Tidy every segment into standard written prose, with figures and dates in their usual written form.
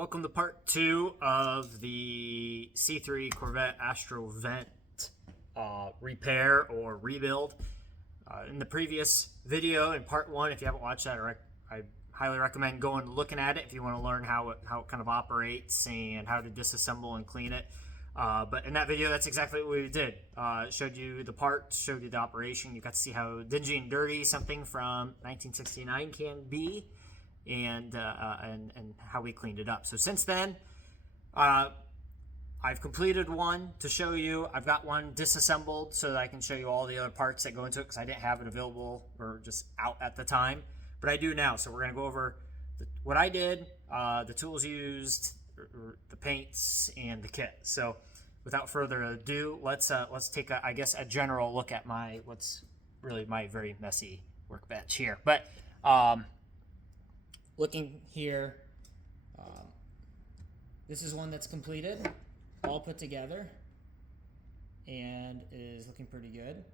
Welcome to part 2 of the C3 Corvette Astro Vent repair or rebuild. In the previous video, in part 1, if you haven't watched that, I highly recommend going and looking at it if you want to learn how it kind of operates and how to disassemble and clean it. But in that video, that's exactly what we did. It showed you the parts, showed you the operation. You got to see how dingy and dirty something from 1969 can be. And how we cleaned it up. So since then, I've completed one to show you. I've got one disassembled so that I can show you all the other parts that go into it because I didn't have it available or just out at the time. But I do now. So we're going to go over what I did, the tools used, the paints, and the kit. So without further ado, let's take a general look at what's really my very messy workbench here. But looking here, this is one that's completed, all put together, and is looking pretty good.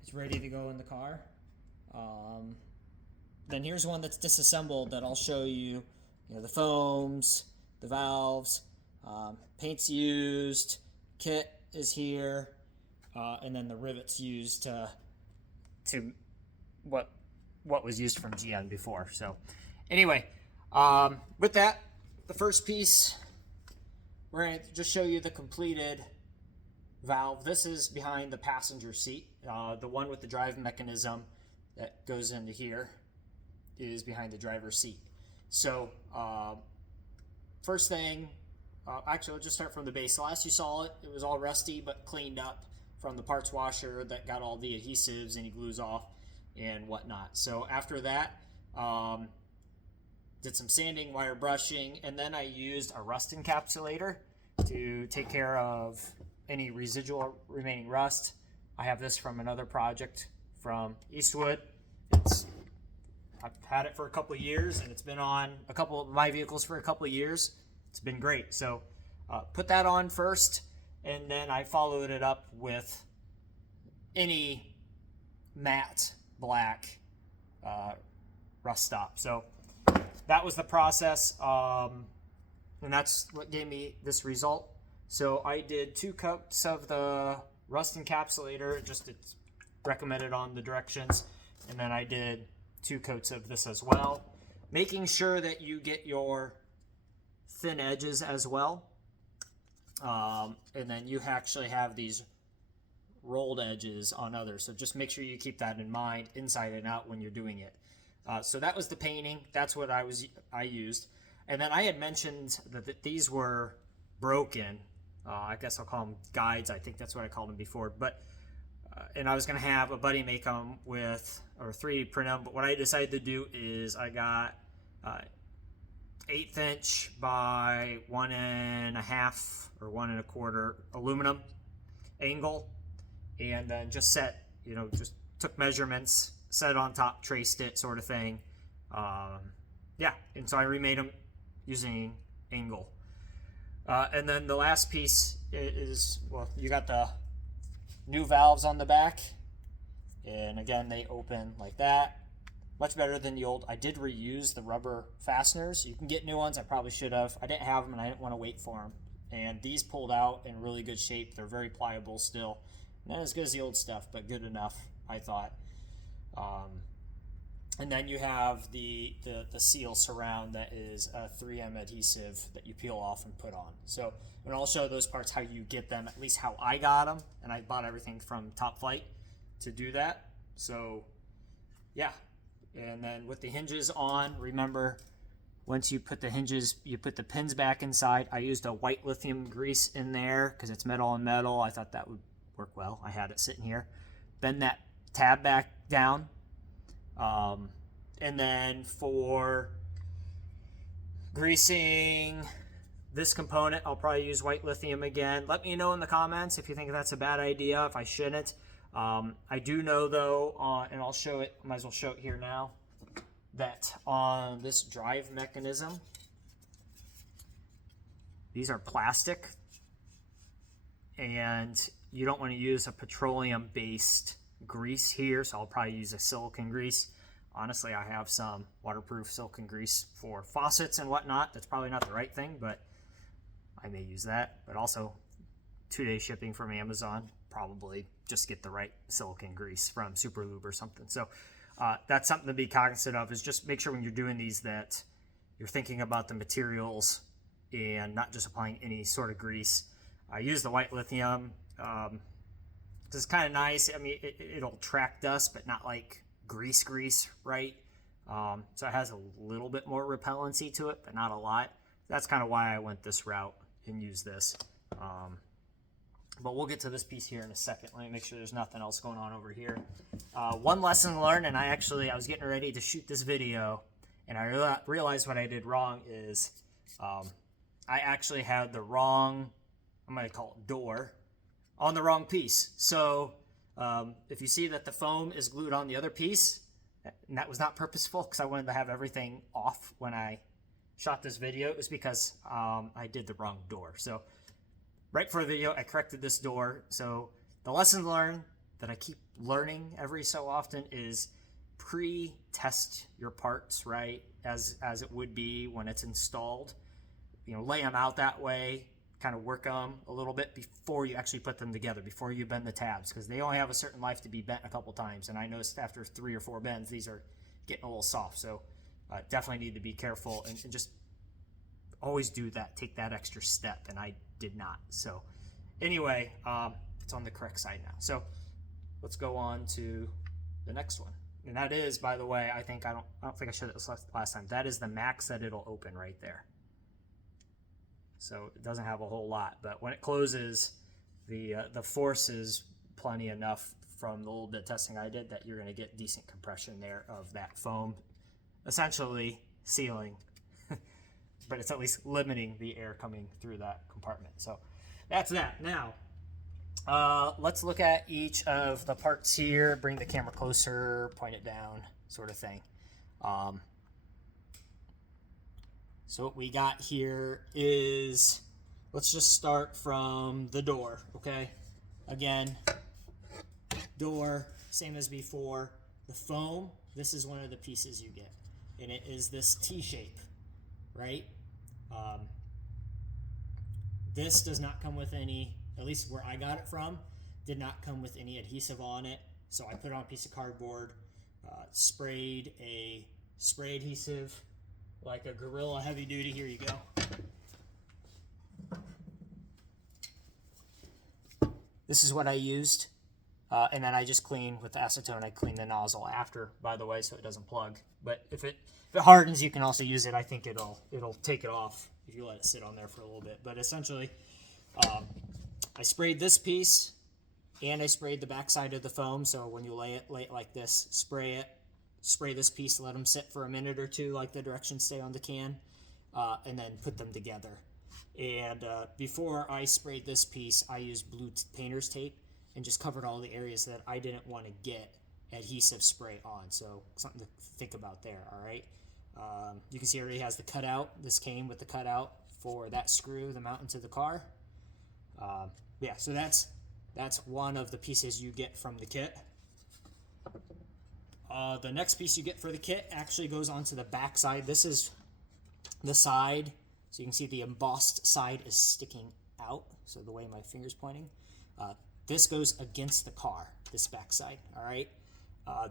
It's ready to go in the car. Then here's one that's disassembled that I'll show you. The foams, the valves, paints used, kit is here, and then the rivets used to what was used from GM before. So. Anyway, with that, the first piece, we're going to just show you the completed valve. This is behind the passenger seat. The one with the drive mechanism that goes into here is behind the driver's seat. So, first thing, actually, let's just start from the base. Last you saw it, it was all rusty but cleaned up from the parts washer that got all the adhesives, any glues off, and whatnot. So after that, did some sanding, wire brushing, and then I used a rust encapsulator to take care of any residual remaining rust. I have this from another project from Eastwood. I've had it for a couple of years, and it's been on a couple of my vehicles for a couple of years. It's been great. So put that on first, and then I followed it up with any matte black rust stop. So that was the process, and that's what gave me this result. So I did 2 coats of the rust encapsulator, just it's recommended on the directions, and then I did 2 coats of this as well, making sure that you get your thin edges as well, and then you actually have these rolled edges on others, so just make sure you keep that in mind inside and out when you're doing it. So that was the painting. That's what I used. And then I had mentioned that these were broken. I guess I'll call them guides. I think that's what I called them before. But and I was going to have a buddy make them with, or 3D print them. But what I decided to do is I got 1/8 inch by 1.5 or 1.25 aluminum angle, and then just just took measurements, set it on top, traced it, sort of thing. Yeah, and so I remade them using angle. And then the last piece is, well, you got the new valves on the back, and again, they open like that. Much better than the old. I did reuse the rubber fasteners. You can get new ones. I probably should have. I didn't have them, and I didn't want to wait for them. And these pulled out in really good shape. They're very pliable still. Not as good as the old stuff, but good enough, I thought. And then you have the seal surround that is a 3M adhesive that you peel off and put on. So, and I'll show those parts how you get them, at least how I got them, and I bought everything from Top Flight to do that. So, yeah. And then with the hinges on, remember, once you put the hinges, you put the pins back inside. I used a white lithium grease in there because it's metal on metal. I thought that would work well. I had it sitting here. Bend that tab back down, and then for greasing this component, I'll probably use white lithium again. Let me know in the comments if you think that's a bad idea, if I shouldn't. I do know though, and I'll show it, might as well show it here now, that on this drive mechanism, these are plastic, and you don't want to use a petroleum based grease here, so I'll probably use a silicone grease. honestly, I have some waterproof silicone grease for faucets and whatnot. That's probably not the right thing, but I may use that. But also 2-day shipping from Amazon, probably just get the right silicone grease from Super Lube or something. So that's something to be cognizant of, is just make sure when you're doing these that you're thinking about the materials and not just applying any sort of grease. I use the white lithium. It's kind of nice. I mean, it'll track dust, but not like grease, right? So it has a little bit more repellency to it, but not a lot. That's kind of why I went this route and used this. But we'll get to this piece here in a second. Let me make sure there's nothing else going on over here. One lesson learned, and I was getting ready to shoot this video, and I realized what I did wrong is I actually had the wrong, I'm going to call it door, on the wrong piece. So if you see that the foam is glued on the other piece, and that was not purposeful because I wanted to have everything off when I shot this video, it was because I did the wrong door. So right before the video, I corrected this door. So the lesson learned that I keep learning every so often is pre-test your parts, right? As it would be when it's installed. You know, lay them out that way, kind of work them a little bit before you actually put them together, before you bend the tabs, because they only have a certain life to be bent a couple times. And I noticed after 3 or 4 bends, these are getting a little soft. So definitely need to be careful and just always do that. Take that extra step, and I did not. So anyway, it's on the correct side now. So let's go on to the next one. And that is, by the way, I don't think I showed this last time. That is the max that it'll open right there. So it doesn't have a whole lot, but when it closes, the force is plenty enough from the little bit of testing I did that you're going to get decent compression there of that foam, essentially sealing, but it's at least limiting the air coming through that compartment. So that's that. Now, let's look at each of the parts here. Bring the camera closer, point it down, sort of thing. So what we got here is, let's just start from the door, okay? Again, door, same as before. The foam, this is one of the pieces you get, and it is this T-shape, right? This does not come with any, at least where I got it from, did not come with any adhesive on it. So I put it on a piece of cardboard, sprayed a spray adhesive, like a Gorilla Heavy Duty. Here you go. This is what I used, and then I just clean with acetone. I clean the nozzle after, by the way, so it doesn't plug. But if it hardens, you can also use it. I think it'll take it off if you let it sit on there for a little bit. But essentially, I sprayed this piece, and I sprayed the backside of the foam. So when you lay it like this, spray this piece, let them sit for a minute or two, like the directions say on the can, and then put them together. And before I sprayed this piece, I used blue painter's tape and just covered all the areas that I didn't want to get adhesive spray on. So something to think about there, all right? You can see it already has the cutout. This came with the cutout for that screw, the mount into the car. Yeah, so that's one of the pieces you get from the kit. The next piece you get for the kit actually goes onto the back side. This is the side, so you can see the embossed side is sticking out, so the way my finger's pointing. This goes against the car, this back side, all right?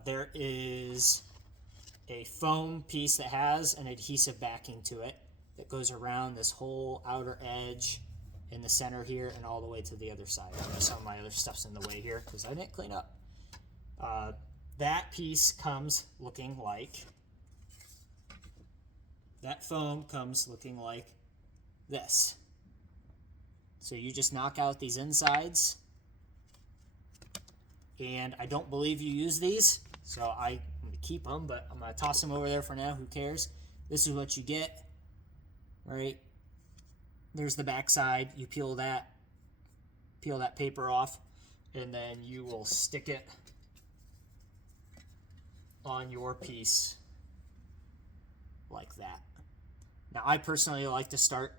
There is a foam piece that has an adhesive backing to it that goes around this whole outer edge in the center here and all the way to the other side. I know some of my other stuff's in the way here because I didn't clean up. That piece comes looking like, that foam comes looking like this. So you just knock out these insides, and I don't believe you use these, so I'm going to keep them, but I'm going to toss them over there for now. Who cares? This is what you get, right? There's the back side. You peel that paper off, and then you will stick it on your piece like that. Now, I personally like to start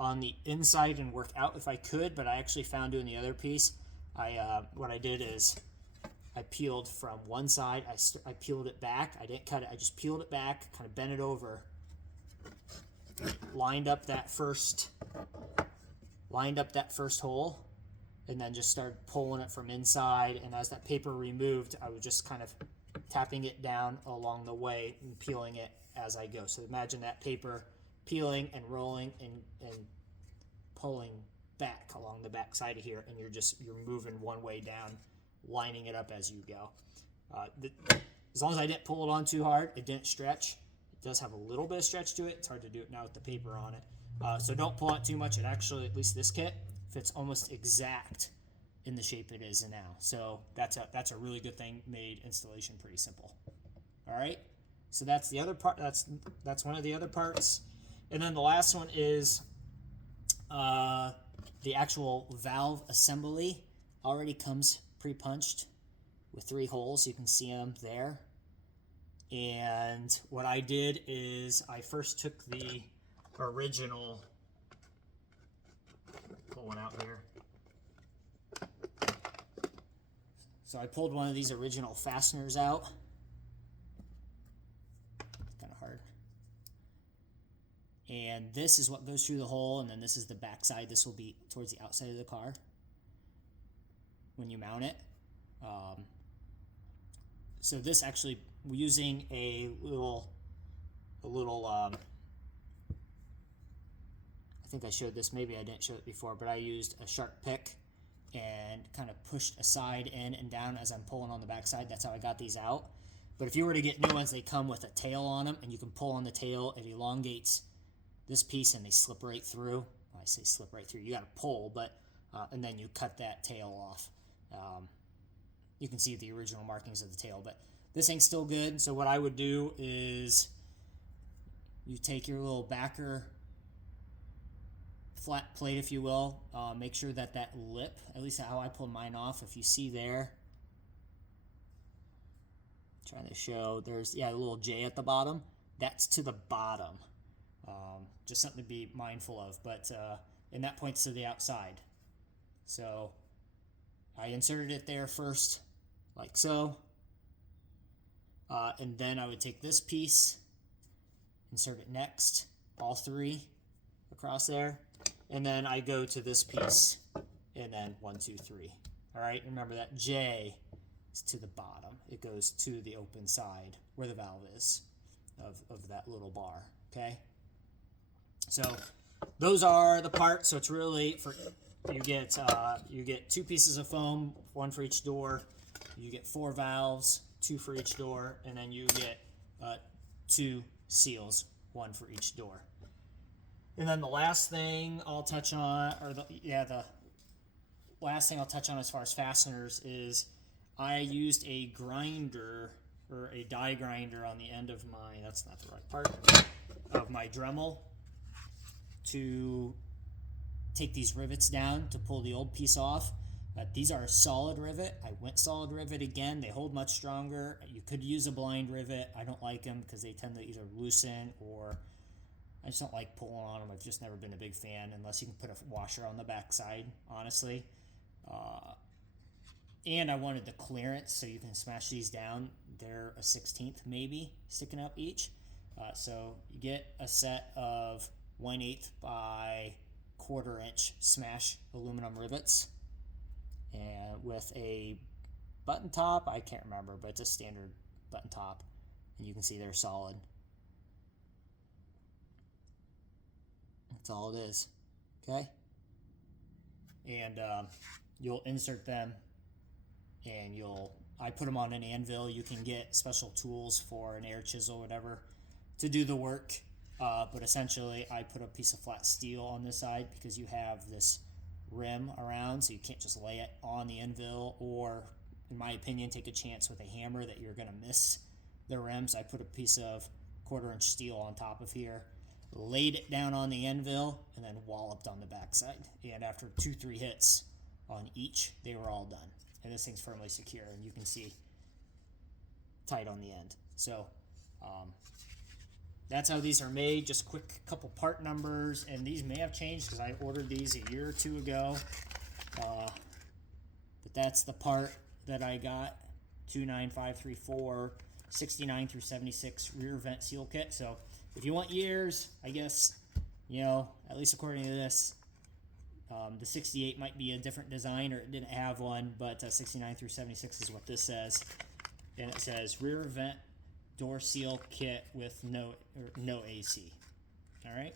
on the inside and work out if I could, but I actually found doing the other piece, what I did is I peeled from one side. I peeled it back. I didn't cut it. I just peeled it back, kind of bent it over, lined up that first hole, and then just started pulling it from inside. And as that paper removed, I was just kind of tapping it down along the way and peeling it as I go. So imagine that paper peeling and rolling and pulling back along the back side of here, and you're moving one way down, lining it up as you go. As long as I didn't pull it on too hard, it didn't stretch. It does have a little bit of stretch to it. It's hard to do it now with the paper on it. So don't pull it too much. It actually, at least this kit, fits almost exact in the shape it is now. So that's a really good thing. Made installation pretty simple. All right. So that's the other part. That's one of the other parts. And then the last one is the actual valve assembly. Already comes pre-punched with 3 holes. You can see them there. And what I did is I first took the original, pull one out here. So I pulled one of these original fasteners out. It's kind of hard. And this is what goes through the hole, and then this is the back side. This will be towards the outside of the car when you mount it. So this actually, we're using a little I think I showed this, maybe I didn't show it before, but I used a sharp pick and kind of pushed a side in and down as I'm pulling on the back side. That's how I got these out. But if you were to get new ones, they come with a tail on them, and you can pull on the tail. It elongates this piece, and they slip right through. I say slip right through. You got to pull, but and then you cut that tail off. You can see the original markings of the tail, but this thing's still good. So what I would do is you take your little backer flat plate, if you will, make sure that that lip, at least how I pulled mine off, if you see there, trying to show, there's a little J at the bottom. That's to the bottom. Just something to be mindful of, but and that points to the outside. So I inserted it there first, like so, and then I would take this piece, insert it next, all 3 across there, and then I go to this piece, and then 1, 2, 3. All right, remember that J is to the bottom. It goes to the open side where the valve is of that little bar. Okay, so those are the parts. So it's really for you get 2 pieces of foam, 1 for each door. You get 4 valves, 2 for each door, and then you get 2 seals, 1 for each door. And then the last thing I'll touch on, the last thing I'll touch on as far as fasteners is I used a grinder or a die grinder on the end of my, that's not the right part, of my Dremel to take these rivets down to pull the old piece off. These are a solid rivet. I went solid rivet again. They hold much stronger. You could use a blind rivet. I don't like them because they tend to either loosen or I just don't like pulling on them. I've just never been a big fan unless you can put a washer on the back side, honestly. And I wanted the clearance so you can smash these down. They're a 1/16 maybe sticking up each. So you get a set of 1/8 by 1/4 inch smash aluminum rivets, and with a button top, I can't remember, but it's a standard button top, and you can see they're solid. That's all it is. Okay, and you'll insert them, and I put them on an anvil. You can get special tools for an air chisel or whatever to do the work. But essentially, I put a piece of flat steel on this side because you have this rim around, so you can't just lay it on the anvil or, in my opinion, take a chance with a hammer that you're going to miss the rims. I put a piece of 1/4 inch steel on top of here, laid it down on the anvil, and then walloped on the backside. And after 2-3 hits on each, they were all done. And this thing's firmly secure, and you can see tight on the end. So that's how these are made. Just quick couple part numbers, and these may have changed because I ordered these a year or 2 ago. But that's the part that I got. 29534 69 through 76 rear vent seal kit. So if you want years, I guess, you know, at least according to this, the 68 might be a different design, or it didn't have one, but 69 through 76 is what this says. And it says rear vent door seal kit with no AC. All right.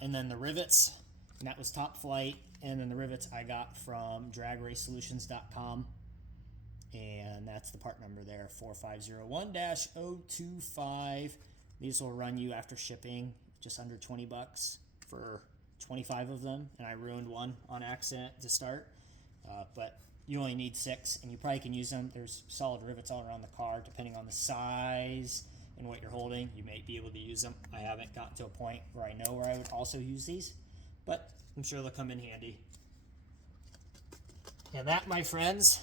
And then the rivets, and that was Top Flight. And then the rivets I got from dragracesolutions.com. And that's the part number there, 4501-025. These will run you after shipping just under 20 bucks for 25 of them. And I ruined one on accident to start. But you only need 6, and you probably can use them. There's solid rivets all around the car, depending on the size and what you're holding. You may be able to use them. I haven't gotten to a point where I know where I would also use these, but I'm sure they'll come in handy. And that, my friends,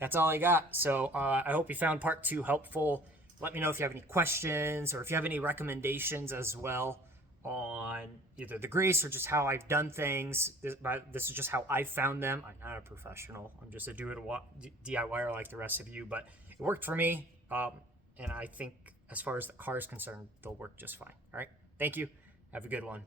that's all I got. So I hope you found part 2 helpful. Let me know if you have any questions, or if you have any recommendations as well on either the grease or just how I've done things. This is just how I found them. I'm not a professional. I'm just a DIYer like the rest of you, but it worked for me. And I think as far as the car is concerned, they'll work just fine. All right. Thank you. Have a good one.